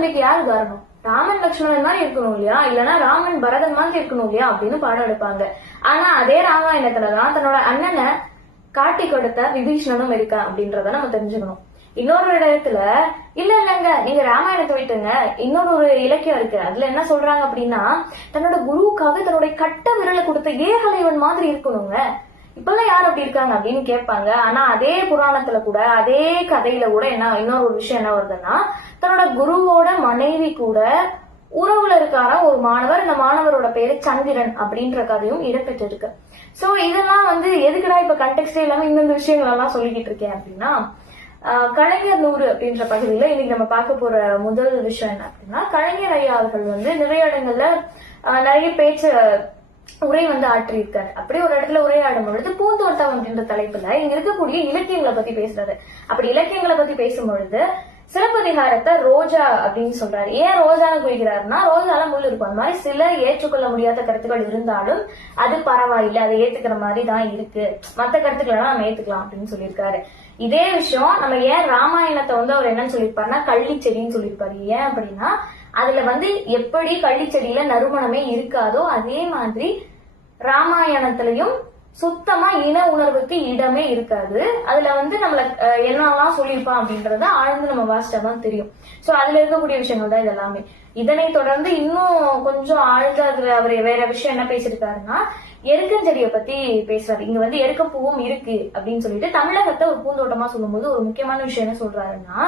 தம்பிக்கு யாரு காரணம்? ராமன் லக்ஷ்மணன் மாதிரி இருக்கணும் இல்லையா? இல்லனா ராமன் பரதன் மாதிரி இருக்கணும் இல்லையா? அப்படின்னு பாடம் எடுப்பாங்க. ஆனா அதே ராமாயணத்துலதான் தன்னோட அண்ணனை காட்டி கொடுத்த விபீஷணனும் இருக்கா அப்படின்றத நம்ம தெரிஞ்சுக்கணும். இன்னொரு இடத்துல இல்ல இல்லங்க நீங்க ராமாயணத்தை விட்டுங்க இன்னொரு ஒரு இலக்கியம் இருக்கு. அதுல என்ன சொல்றாங்க அப்படின்னா தன்னோட குருவுக்காக தன்னுடைய கட்ட விரலை கொடுத்த ஏகலைவன் மாதிரி இருக்கணுங்க. இப்பெல்லாம் யார் அப்படி இருக்காங்க அப்படின்னு கேட்பாங்க. ஆனா அதே புராணத்துல கூட அதே கதையில கூட என்ன இன்னொரு ஒரு விஷயம் என்ன வருதுன்னா தன்னோட குருவோட மனைவி கூட உறவுல இருக்காரா? ஒரு மாணவர். இந்த மாணவரோட பேரு சந்திரன் அப்படின்ற கதையும் இடம்பெற்றிருக்கு. சோ இதெல்லாம் வந்து எதுக்குடா இப்ப கண்டெக்ஸ்டே இல்லாம இந்தந்த விஷயங்கள் எல்லாம் சொல்லிக்கிட்டு இருக்கேன் அப்படின்னா கலைஞர் நூறு அப்படின்ற பகுதியில இன்னைக்கு நம்ம பார்க்க போற முதல் விஷயம் என்ன அப்படின்னா கலைஞர் ஐயா அவர்கள் வந்து நிறைய இடங்கள்ல நிறைய பேச்சு உரை வந்து ஆற்றியிருக்காரு. அப்படியே ஒரு இடத்துல உரையாடும் பொழுது பூந்தோட்டம் அப்படின்ற தலைப்புல இங்க இருக்கக்கூடிய இலக்கியங்களை பத்தி பேசுறாரு அப்படி இலக்கியங்களை பத்தி பேசும் பொழுது சிறப்பதிகாரத்தை ரோஜா அப்படின்னு சொல்றாரு. ஏன் ரோஜான்னு குறிக்கிறாருன்னா ரோஜால முள் இருக்கும். அந்த மாதிரி சில ஏற்றுக்கொள்ள முடியாத கருத்துக்கள் இருந்தாலும் அது பரவாயில்லை. அதை ஏத்துக்கிற மாதிரி தான் இருக்கு. மத்த கருத்துக்களை நம்ம ஏத்துக்கலாம் அப்படின்னு சொல்லியிருக்காரு. இதே விஷயம் நம்ம ஏன் ராமாயணத்தை வந்து அவர் என்னன்னு சொல்லியிருப்பாருன்னா கள்ளிச்செடின்னு சொல்லியிருப்பாரு. ஏன் அப்படின்னா அதுல வந்து எப்படி கள்ளிச்செடியில நறுமணமே இருக்காதோ அதே மாதிரி ராமாயணத்திலையும் சுத்தமா இன உணர்வுக்கு இடமே இருக்காது. அதுல வந்து நம்மள அஹ், என்னெல்லாம் சொல்லியிருப்பான் அப்படின்றத ஆழ்ந்து நம்ம வாசிச்சா தான் தெரியும். சோ அதுல இருக்கக்கூடிய விஷயங்கள் தான் இது எல்லாமே இதனை தொடர்ந்து இன்னும் கொஞ்சம் ஆழ்ந்து அதுல அவர் வேற விஷயம் என்ன பேசியிருக்காருன்னா எருக்கஞ்செடியை பத்தி பேசுறாரு. இங்க வந்து எருக்கப்பூவும் இருக்கு அப்படின்னு சொல்லிட்டு தமிழகத்தை ஒரு பூந்தோட்டமா சொல்லும்போது ஒரு முக்கியமான விஷயம் என்ன சொல்றாருன்னா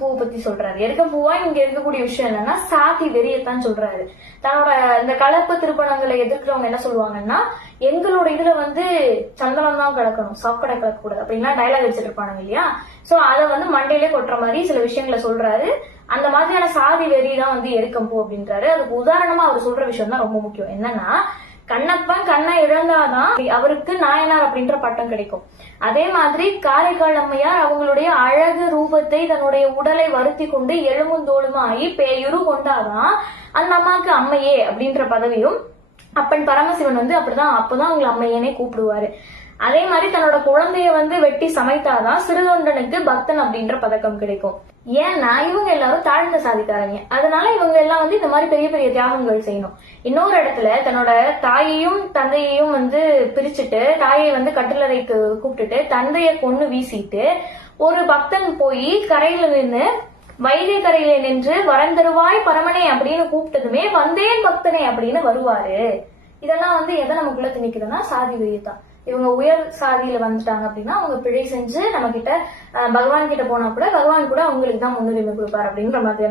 பூவை பத்தி சொல்றாரு. எருக்கப்பூவா இங்க இருக்கக்கூடிய விஷயம் என்னன்னா சாதி வெறியத்தான் சொல்றாரு. தன்னோட இந்த கலப்பு திருப்பணங்களை எதிர்க்கிறவங்க என்ன சொல்லுவாங்கன்னா எங்களோட இதுல வந்து சந்தனம் தான் கலக்கணும் சாக்கடை கலக்கக்கூடாது அப்படின்னா டைலாக் வச்சுட்டு இருப்பானுங்க இல்லையா? சோ அதை வந்து மண்டையிலே கொட்டுற மாதிரி சில விஷயங்களை சொல்றாரு. அந்த மாதிரியான சாதி வெறி தான் வந்து எருக்கம்பூ அப்படின்றாரு. அதுக்கு உதாரணமா அவர் சொல்ற விஷயம் தான் ரொம்ப முக்கியம். என்னன்னா கண்ணப்பன் கண்ணை இழந்தாதான் அவருக்கு நாயனார் அப்படின்ற பட்டம் கிடைக்கும். அதே மாதிரி காரைக்கால் அம்மையார் அவங்களுடைய அழகு ரூபத்தை தன்னுடைய உடலை வருத்தி கொண்டு எலும்புந்தோளுமாகி பேயுரு கொண்டாதான் அந்த அம்மாவுக்கு அம்மையே அப்படின்ற பதவியும் அப்பன் பரமசிவன் வந்து அப்படிதான் அப்பதான் அவங்களை அம்மையனே கூப்பிடுவாரு. அதே மாதிரி தன்னோட குழந்தைய வந்து வெட்டி சமைத்தாதான் சிறுதொண்டனுக்கு பக்தன் அப்படின்ற பதக்கம் கிடைக்கும். ஏன்னா இவங்க எல்லாரும் தாழ்ந்த சாதிக்காரங்க. அதனால இவங்க எல்லாம் வந்து இந்த மாதிரி பெரிய பெரிய தியாகங்கள் செய்யணும். இன்னொரு இடத்துல தன்னோட தாயையும் தந்தையையும் வந்து பிரிச்சுட்டு தாயை வந்து கட்டிலறைக்கு கூப்பிட்டுட்டு தந்தைய கொண்டு வீசிட்டு ஒரு பக்தன் போய் கரையில நின்று வைகை கரையில நின்று வரந்தருவாய் பரமனே அப்படின்னு கூப்பிட்டதுமே வந்தேன் பக்தனே அப்படின்னு வருவாரு. இதெல்லாம் வந்து எதை நமக்குள்ள திணிக்குதுன்னா சாதி வெறியத்தான் இவங்க உயர் சாதியில வந்துட்டாங்க அப்படின்னா அவங்க பிழை செஞ்சு நம்ம கிட்ட பகவான் கிட்ட போனா கூட பகவான் கூட அவங்களுக்கு தான் முன்னுரிமை கொடுப்பாரு அப்படின்ற மாதிரி